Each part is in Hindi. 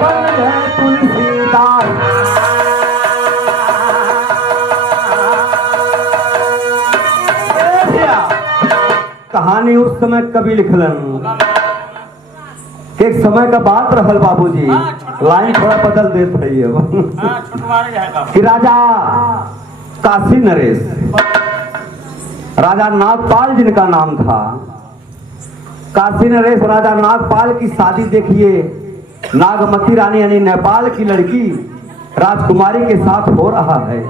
बन गए तुलसीदास। कहानी उस समय कवि लिखलन। एक समय का बात रहल बाबूजी, लाइन थोड़ा बदल देते है कि राजा काशी नरेश, राजा नागपाल जिनका नाम था, काशी नरेश राजा नागपाल की शादी देखिए नागमती रानी यानी नेपाल की लड़की राजकुमारी के साथ हो रहा है।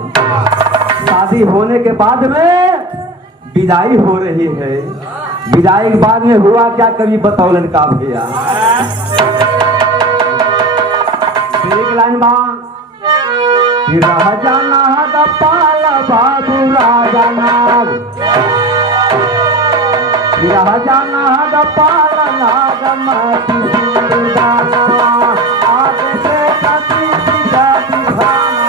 शादी होने के बाद में विदाई हो रही है। विदाई के बाद में हुआ क्या, कभी बतौलन का भैया एक लाइन राजा नागपाल बाबू राजा नाग, राजा नागपाल नागमती सिंदूरदाना, आगे से कभी सीधा दिखाना।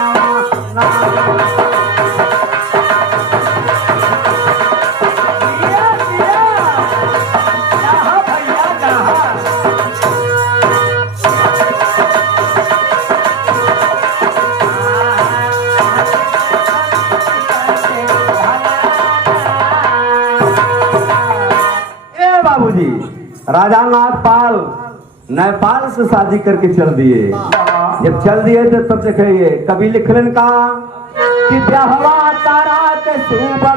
राजा नागपाल नेपाल से शादी करके चल दिए। जब चल दिए तो तब देखिए कवि लिखलन का कि ब्याहवा तारा के सुबह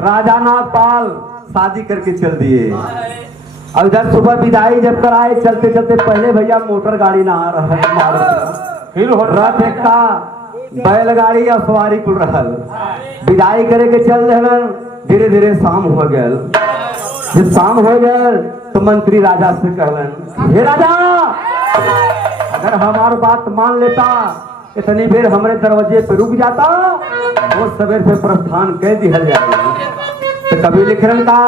राजा नागपाल शादी करके चल दिए। अब इधर सुबह विदाई जब कराए चलते चलते पहले भैया मोटर गाड़ी ना आ रहा है, फिर रथ एक का बैलगाड़ी या सवारी कुल रहल। विदाई करे के चल रहे, धीरे धीरे शाम हो गया। जब शाम हो गया तो मंत्री राजा से कहलन, हे राजा अगर हमारी बात मान लेता इतनी देर हमारे दरवाजे पे रुक जाता, वो सवेर से प्रस्थान कह दिया जाए। तो कभी लिखन का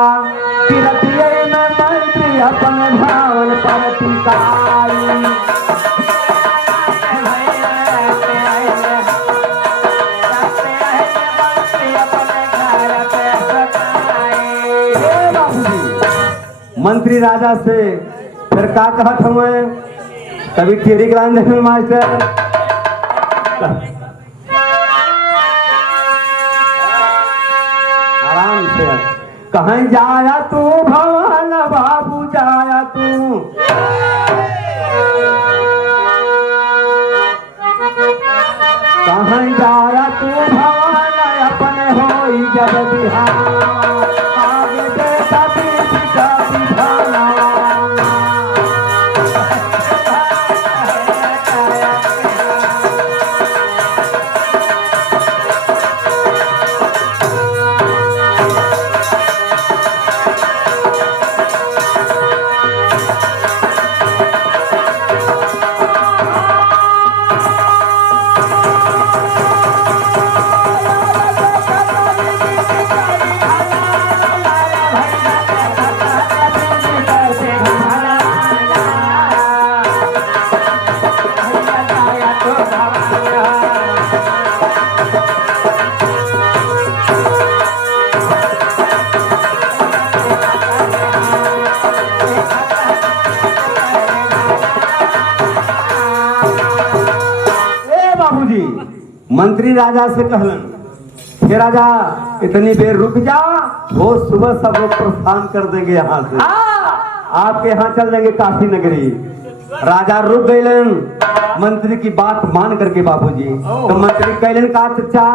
कि रतिये में मंत्री अपने भावन पर टिकाई, मंत्री राजा से फिर का कहत हमें कभी टेरी ग्रांड देखने मास्टर आराम से कहीं जाया तू भवन बाबू जाया तू, कहीं जाया तू भवन अपने होई जब बिहार, आगे देखा पीछा बिठाना। मंत्री राजा से कहलन, हे राजा इतनी देर रुक जा, वो सुबह सब लोग प्रस्थान कर देंगे यहाँ से, आपके यहाँ चल देंगे काशी नगरी। राजा रुक गए मंत्री की बात मान करके बाबूजी। तो मंत्री कहलन का चचा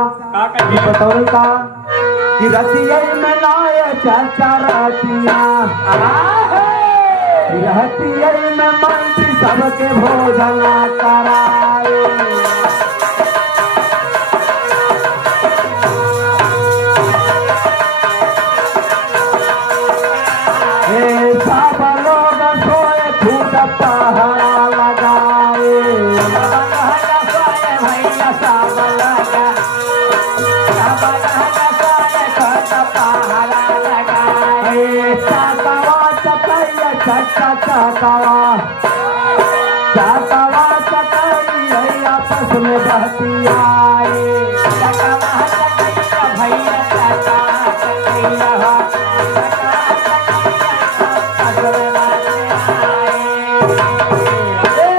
बतौलन का कि रतिया में लाए चाचा रतिया, रतिया में मंत्री सबके भोजन कराए। चकावा चकावा चकाई आपस में बहती आए चकावा चकाई भैया चकावा चकाई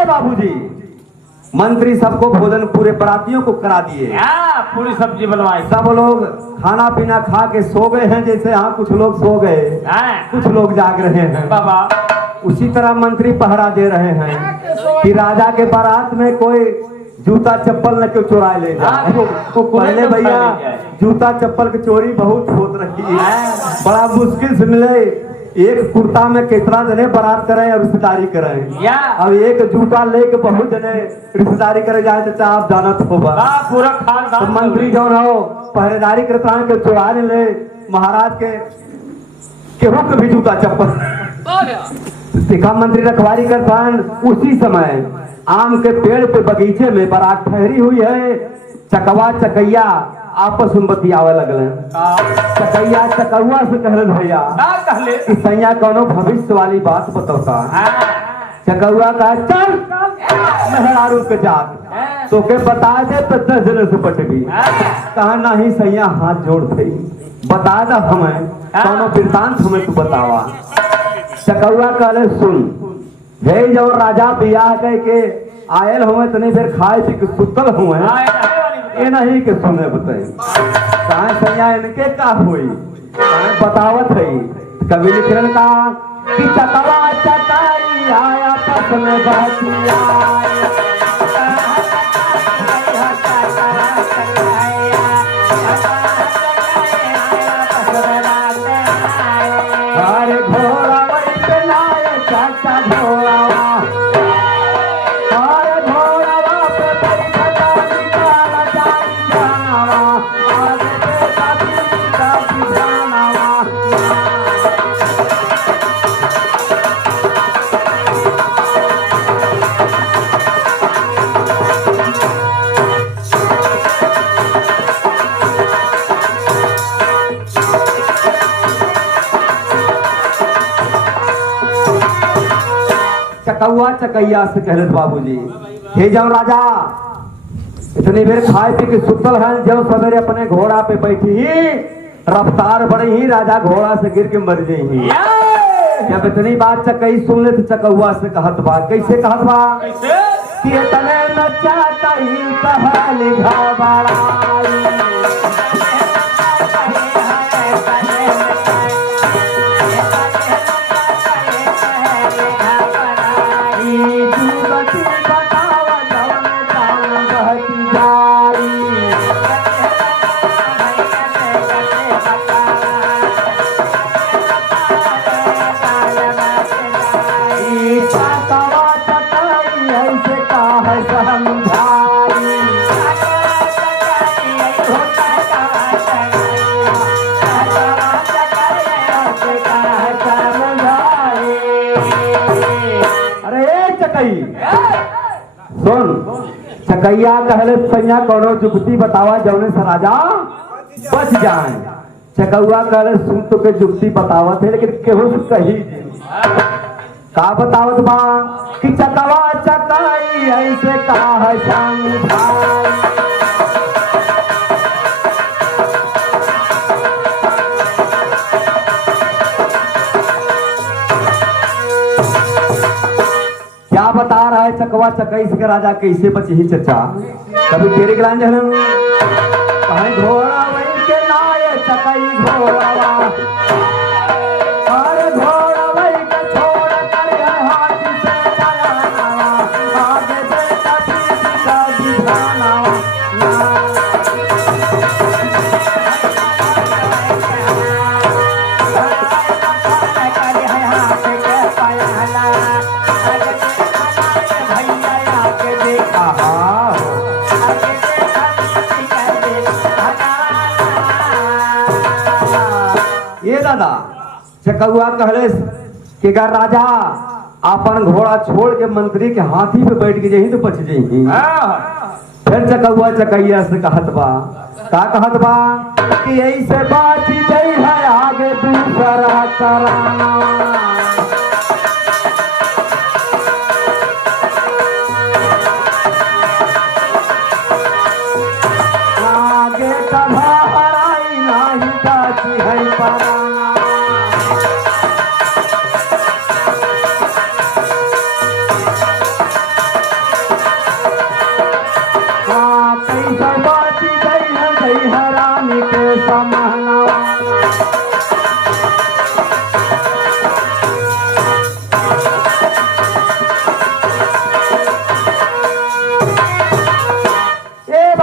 बाबूजी मंत्री सबको भोजन पूरे बरातियों को करा दिए, पूरी सब्जी बनवाई। सब लोग खाना पीना खा के सो गए हैं। जैसे यहाँ कुछ लोग सो गए, कुछ लोग जाग रहे हैं बाबा। उसी तरह मंत्री पहरा दे रहे हैं कि राजा के बारात में कोई जूता चप्पल न क्यों चुरा ले जाए। तो पहले भैया जूता चप्पल की चोरी बहुत होत रही है, बड़ा मुश्किल से मिले। एक कुर्ता में कितना जने बारात करें और रिश्तेदारी करें, अब एक जूता लेके बहुत जने रिश्तेदारी करे जाए तो आप जानत होगा पूरा खानदान। तो मंत्री जो हो पहरेदारी करता है कि चुरा ले महाराज के केहू के भी जूता चप्पल देखा। मंत्री रखवारी करता है। उसी समय आम के पेड़ पे बगीचे में बारात ठहरी हुई है। चकवा चकैया आपस में बतियावे लगले। चकैया चकौआ से कहले भैया कि सैया कोनो भविष्य वाली बात बतौता। चकौआ कहा चल मेहरारू के जात तो के बता दे तो 10 जने से पटगी। कहा नहीं सैया हाथ जोड़ थी बता दा हमें कोनो वृतांत हमें तू बतावा। चकौआ कहले सुन हे जो राजा बियाह कह के आयल हुए तनी फिर खाए पी के सुतल हुए ये नहीं के सुने बताई कहा सैया इनके का हुई बतावत है। कवि लिखन का कि चकवा चकाई आया पस में बहती अरे घोड़ा वही पे लाए चाचा घोड़ा चकौआ चकैया से कहले बाबूजी हे जाओ राजा इतनी देर खाए पी के सुतल है। जब सवेरे अपने घोड़ा पे बैठी ही रफ्तार बढ़ी ही राजा घोड़ा से गिर के मर गई। जब इतनी बात चकई सुन ले तो चकौआ से कहत बा कैसे कहत बा कि तने न चाहता ही कहा लिखा बड़ा सुन चकैया कहले सैया कोनो जुगती बतावा जौने से राजा बच जाए। चकौआ कहले सुन तो के जुगती बतावत है लेकिन केहू से कही का बतावत बा कि चकवा चकाई ऐसे का है समझाई। क्या बता रहा है चकवा चकई से राजा कैसे बचे ही चचा। कभी तेरे गिलान जहन कहीं घोड़ा वही के लाए चकई घोड़ा अरे घोड़ा वही के छोड़ कर हाथ से आगे देखा पीछे का दिखाना ये दादा चकौआ कहले कि अगर राजा अपन घोड़ा छोड़ के मंत्री के हाथी पे बैठ के जही तो बच जही। फिर चकौआ चकैया से कहत बा का कहत बा कि ऐसे बात जई है आगे दूसरा कराना।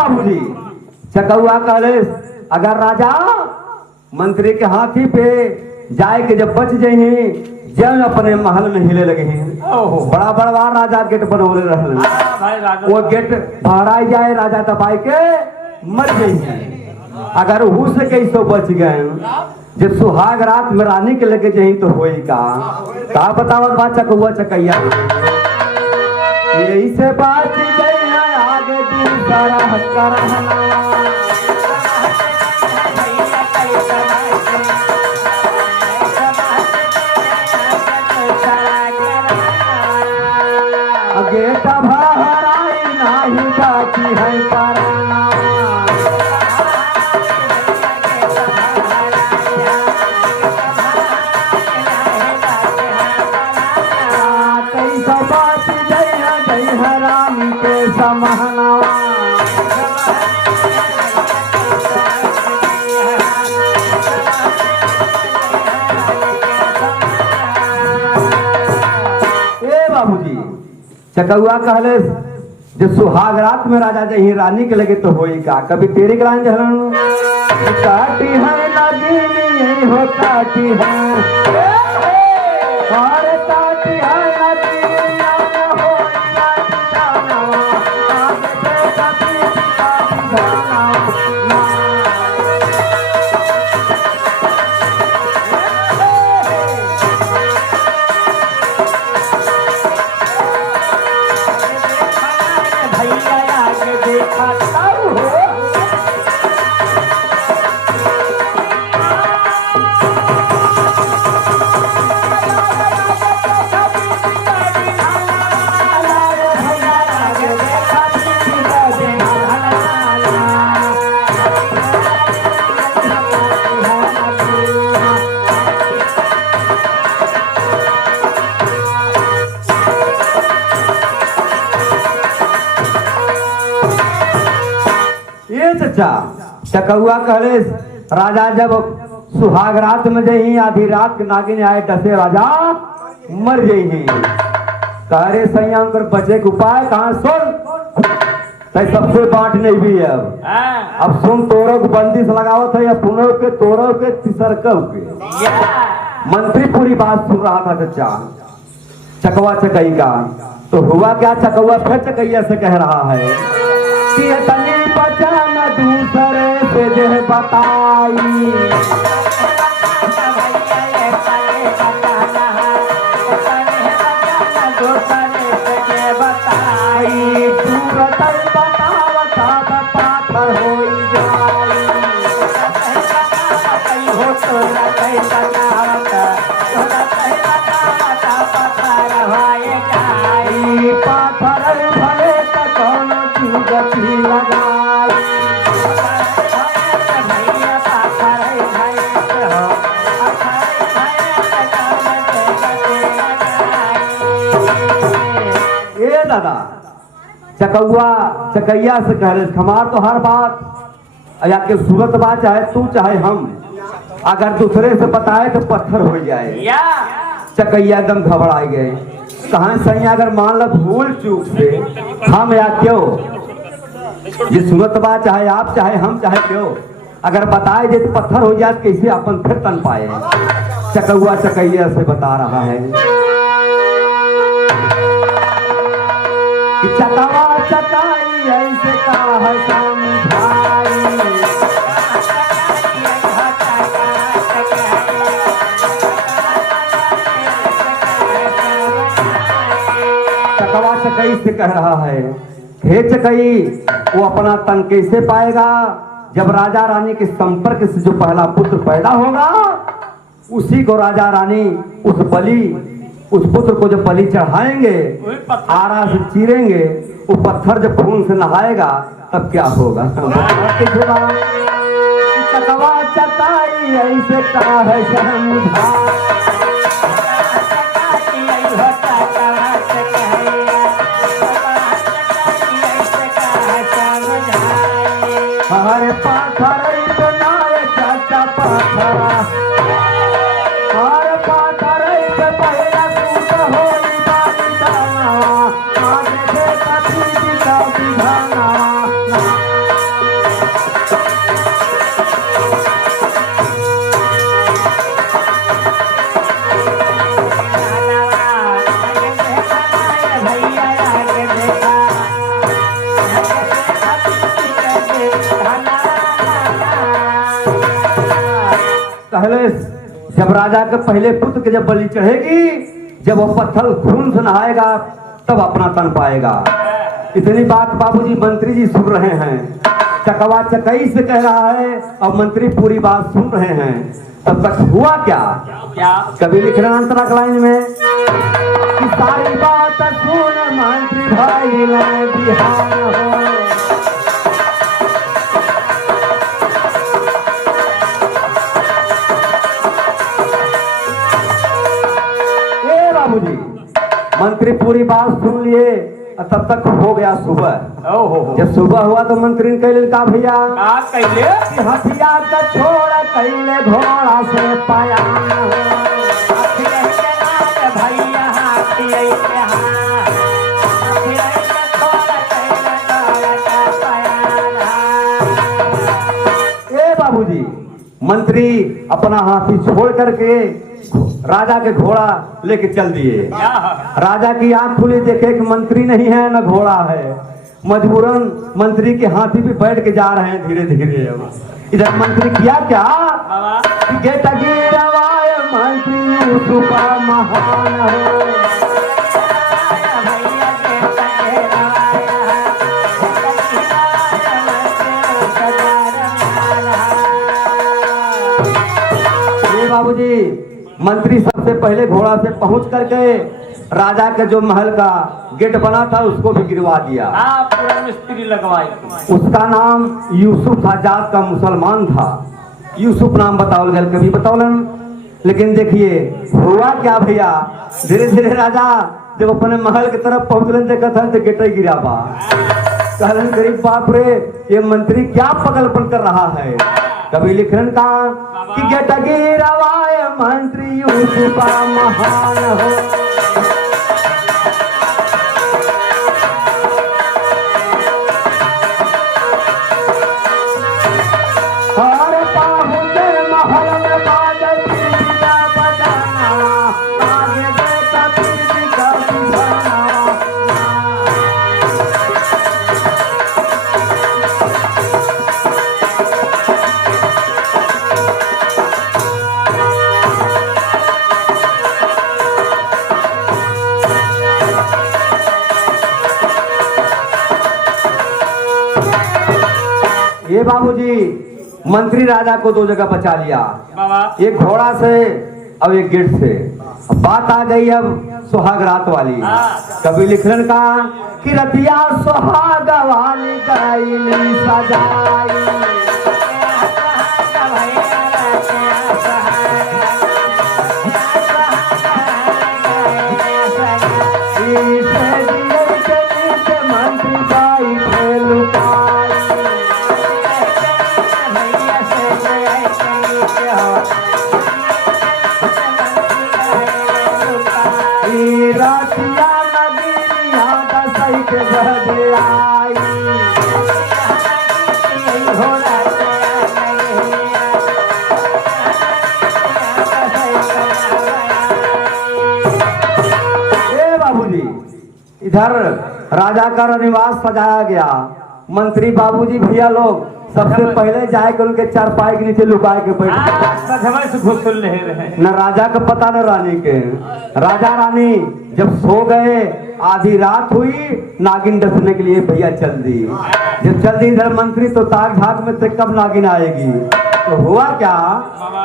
बाबूजी चकौआ कहले अगर राजा मंत्री के हाथी पे जाए के जब बच जाही जब अपने महल में हिले लगे ओहो। बड़ा बड़वा राजा गेट बनौले रहल भाई राजा वो गेट भराई जाए राजा दबाई के मर जाही अगर हु से कैसो बच गए जब सुहाग रात में रानी के लेके जाही तो होई का बतावत बा चकौआ चकैया यही से बात गई है आगे दूसरा करना गेट भराई नाही बाकी है परना कैसा बात जय रानी के समहना बाबूजी चकौआ कहले जो सुहाग रात में राजा जही रानी के लगे तो होई का कभी तेरी ग्रान जहलन काटी है नदी हो काटी है और काटी है नदी हो काटी जाना आगे से कभी काटी जाना चकौआ कहले राजा जब सुहाग रात में जही आधी रात के नागिन आए डसे राजा मर जही तारे सैया कर बचे के उपाय कहाँ सुन तै सबसे बांट नहीं भी है अब सुन तोरो को बंदिश लगावत है या पुनः के तोरो के तिसरकव के मंत्री पूरी बात सुन रहा था चचा चकवा चकई का तो हुआ क्या चकौआ फिर चकैया से कह रहा है कि तनी बचाना दूसरे से जो बताई तू बतल बतावता पाथर हो जाई हो तो पाथर भले कौन चुगती लगाई ए दादा चकौआ चकैया से कह रहे हमार तो हर बात या के सूरत बात चाहे तू चाहे हम अगर दूसरे से बताए तो पत्थर हो जाए चकैया एकदम घबराए गए कहां सही अगर मान लो भूल चूक से हम या क्यों ये सूरत बात चाहे आप चाहे हम चाहे क्यों अगर बताए जे तो पत्थर हो जाए कैसे अपन फिर तन पाए चकौआ चकैया से बता रहा है कि चकवा चकाई ऐसे का है समझाई चकवा चकई से कह रहा है हे चकई वो अपना तन कैसे पाएगा जब राजा रानी के संपर्क से जो पहला पुत्र पैदा होगा उसी को राजा रानी उस पुत्र को जब बलि चढ़ाएंगे आरा से चीरेंगे वो पत्थर जब खून से नहाएगा तब क्या होगा चकवा चकाई ऐसे का है समझा हरे पाथर बनाए चाचा पाथरा हर पाथर पे पहला सूट होई बानी दाना आगे से कभी दिखा दिखाना कहले जब राजा के पहले पुत्र के जब बलि चढ़ेगी, जब वो पत्थर खून से नहाएगा तब अपना तन पाएगा। इतनी बात बाबूजी मंत्री जी सुन रहे हैं। चकवा चकई से कह रहा है और मंत्री पूरी बात सुन रहे हैं। तब तक हुआ क्या? कभी लिख रहे हैं अंतरा लाइन में कि सारी बात सुन मंत्री भाई बिहान हो। बाबूजी मंत्री पूरी बात सुन लिए। तब तक हो गया सुबह। जब सुबह हुआ तो मंत्री ने कहले का भैया कि हथियार का छोड़ कैले घोड़ा से पाया बाबूजी मंत्री अपना हाथी छोड़ करके राजा के घोड़ा लेके चल दिए। राजा की आंख खुली, देखे कि मंत्री नहीं है न घोड़ा है। मजबूरन मंत्री के हाथी पे बैठ के जा रहे हैं धीरे धीरे। इधर मंत्री किया क्या कि गेट गिरवाए मंत्री यूसुफ महान हो। बाबूजी मंत्री सबसे पहले घोड़ा से पहुंच करके राजा के जो महल का गेट बना था उसको भी गिरवा दिया। पूरा मिस्त्री लगवाई। उसका नाम यूसुफ था, जात का मुसलमान था। यूसुफ नाम बताओ गल, कभी बताओलन। लेकिन देखिए हुआ क्या भैया, धीरे धीरे राजा जब अपने महल की तरफ पहुंचलन देखा था तो गेट गिरा बा। कहलन गरीब बाप रे, ये मंत्री क्या पगलपन कर रहा है। कभी लिखन का कि गेट गिरवाए मंत्री यूसुफ महान हो। हर पाहुने महल में बाजल पीड़ा बजाना, आगे देखा पीड़ी का बिछाना। ये बाबूजी मंत्री राजा को दो जगह बचा लिया, एक घोड़ा से और एक गेट से। अब बात आ गई अब सुहाग रात वाली। कभी लिखन का कि रतिया सुहाग वाली गईली सजाई। मंत्री भाई रातिया नगीनिया दसई के बदे आई। बाबूजी इधर राजा का निवास सजाया गया। मंत्री बाबूजी भैया लोग सबसे पहले जाए के उनके चारपाई के नीचे लुकाए के बैठ न राजा का पता न रानी के। राजा रानी जब सो गए, आधी रात हुई, नागिन डसने के लिए भैया चल दी। जब चल दी इधर मंत्री तो ताक झाक में से कब नागिन आएगी। तो हुआ क्या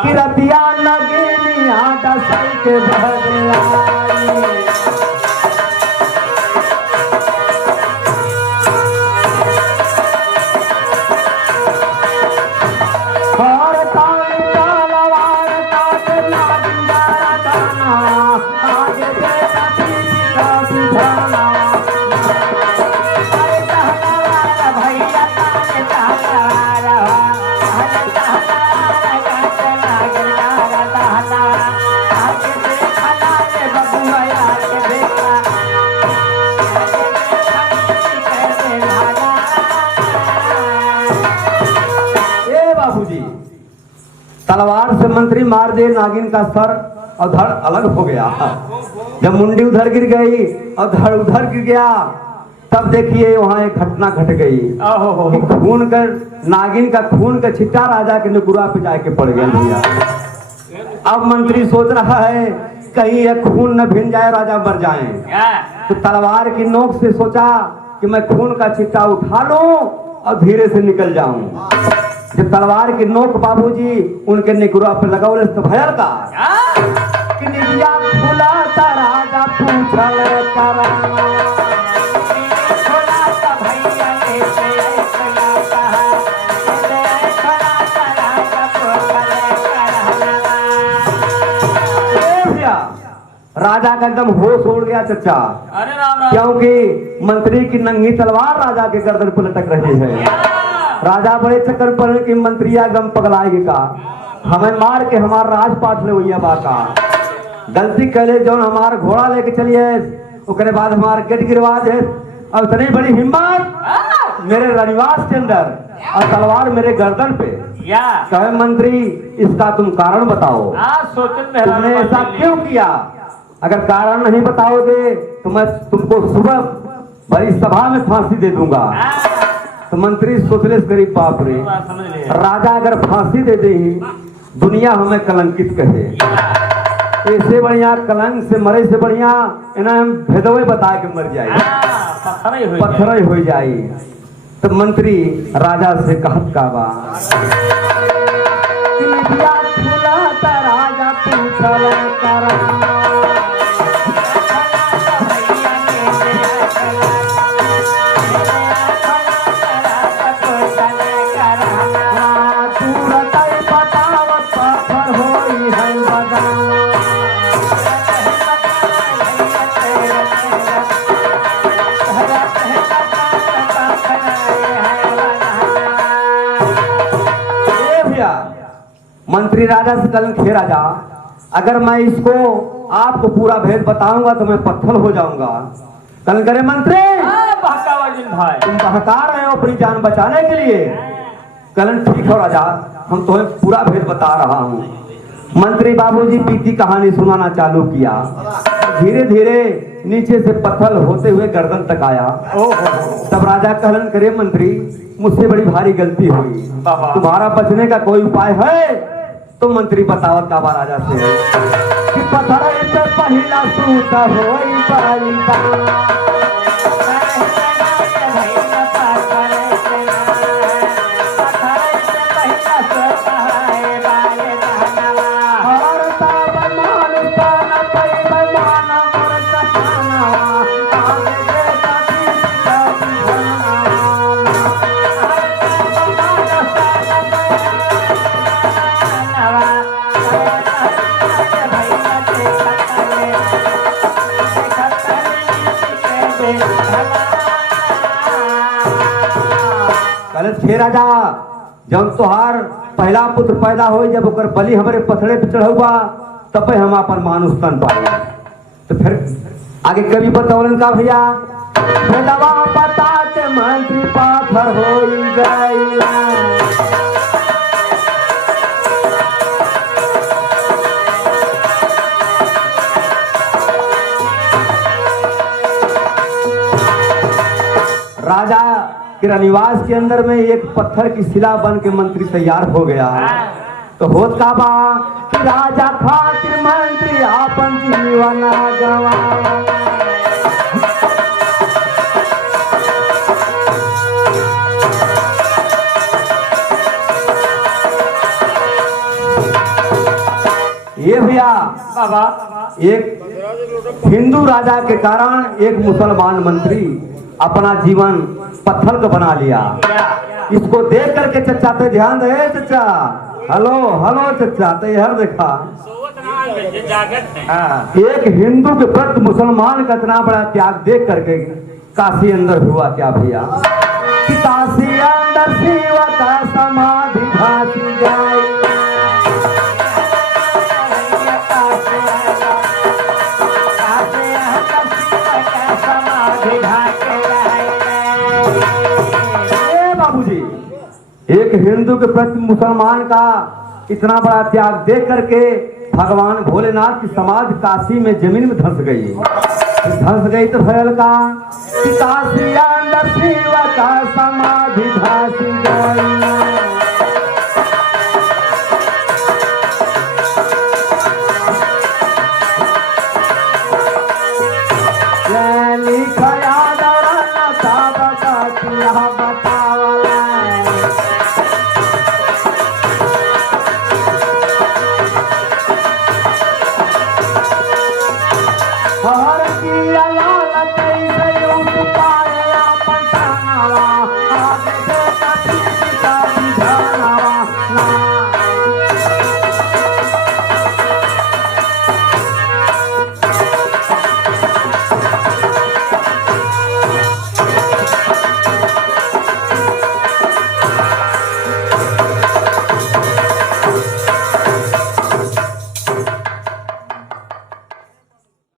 कि रतिया नागिनिया डसई के बदलाई। तलवार से मंत्री मार दे नागिन का सर और धड़ अलग हो गया। जब मुंडी उधर गिर गई और धड़ उधर गिर गया, तब देखिए वहां एक घटना घट गई। खून का नागिन का खून का छिट्टा राजा के नुकुरा पे जाके पड़ गया भैया। अब मंत्री सोच रहा है कहीं ये खून न भिन जाए, राजा मर जाए। तो तलवार की नोक से सोचा कि मैं खून का छिट्टा उठा लूं और धीरे से निकल जाऊं। जब तलवार की नोक बाबूजी उनके निकुरा पे लगा तो भयल का कि निबिया खुला ता राजा पूछल कराना। राजा का एकदम होश उड़ गया चचा। अरे राम राम। क्योंकि मंत्री की नंगी तलवार राजा के गर्दन पर लटक रही है। राजा बड़े चक्कर पर कि मंत्री एकदम पगलाएगी का, हमें मार के हमारा राजपाट ले हुई बाका गलती कैले जो हमारा घोड़ा लेके चलिए उसके बाद हमारा गेट गिरवा दे। अब इतनी बड़ी हिम्मत मेरे रनिवास के अंदर और तलवार मेरे गर्दन पे। कहे मंत्री इसका तुम कारण बताओ, तुमने ऐसा क्यों किया? अगर कारण नहीं बताओगे तो मैं तुमको सुबह बड़ी सभा में फांसी दे दूंगा। तो मंत्री सोचले गरीब बाप रे, राजा अगर फांसी दे दे दुनिया हमें कलंकित कहे, ऐसे बढ़िया कलंक से मरे से बढ़िया इन्हें भेदवे बता के मर जाए, पत्थर हो जाए। तो मंत्री राजा से कहत का बा राजा पूछल कराना। मंत्री राजा से कल खे राजा, अगर मैं इसको आपको पूरा भेद बताऊंगा तो मैं पत्थर हो जाऊंगा। कल करे मंत्री तुम बहका रहे हो अपनी जान बचाने के लिए। कलन ठीक हो राजा, हम तुम्हें पूरा भेद बता रहा हूँ। मंत्री बाबूजी बीती कहानी सुनाना चालू किया। धीरे धीरे नीचे से पत्थर होते हुए गर्दन तक आया। तब राजा कहलन करे मंत्री मुझसे बड़ी भारी गलती हुई, तुम्हारा बचने का कोई उपाय है? तो मंत्री बतावत का बा राजा से कि पत्थर पे पहला सूत होई बालिका। राजा जब तुहार पहला पुत्र पैदा हो, जब ओकर बलि हमारे पथड़े पे चढ़ा तब हम अपन मानुष तन पाए। तो फिर आगे कवि बतौलन का भैया बता के मंत्री पाथर हो गई। राजा के रनिवास के अंदर में एक पत्थर की शिला बन के मंत्री तैयार हो गया। तो होत का बा कि राजा खातिर मंत्री आपन जीवन गवाया। ये भैया बाबा एक हिंदू राजा के कारण एक मुसलमान मंत्री अपना जीवन पत्थर का बना लिया। इसको देख करके चचा पे ध्यान दे चचा। हेलो हेलो चचा तैयार देखा एक हिंदू के प्रति मुसलमान का इतना बड़ा त्याग देख करके काशी अंदर हुआ क्या भैया कि काशी अंदर शिव का समाधि भासी जाए। एक हिंदू के प्रति मुसलमान का इतना बड़ा त्याग देख करके भगवान भोलेनाथ की समाधि काशी में जमीन में धंस गई। तो भयल का कि काशी अंदर शिव का समाधि धंस गई। पावा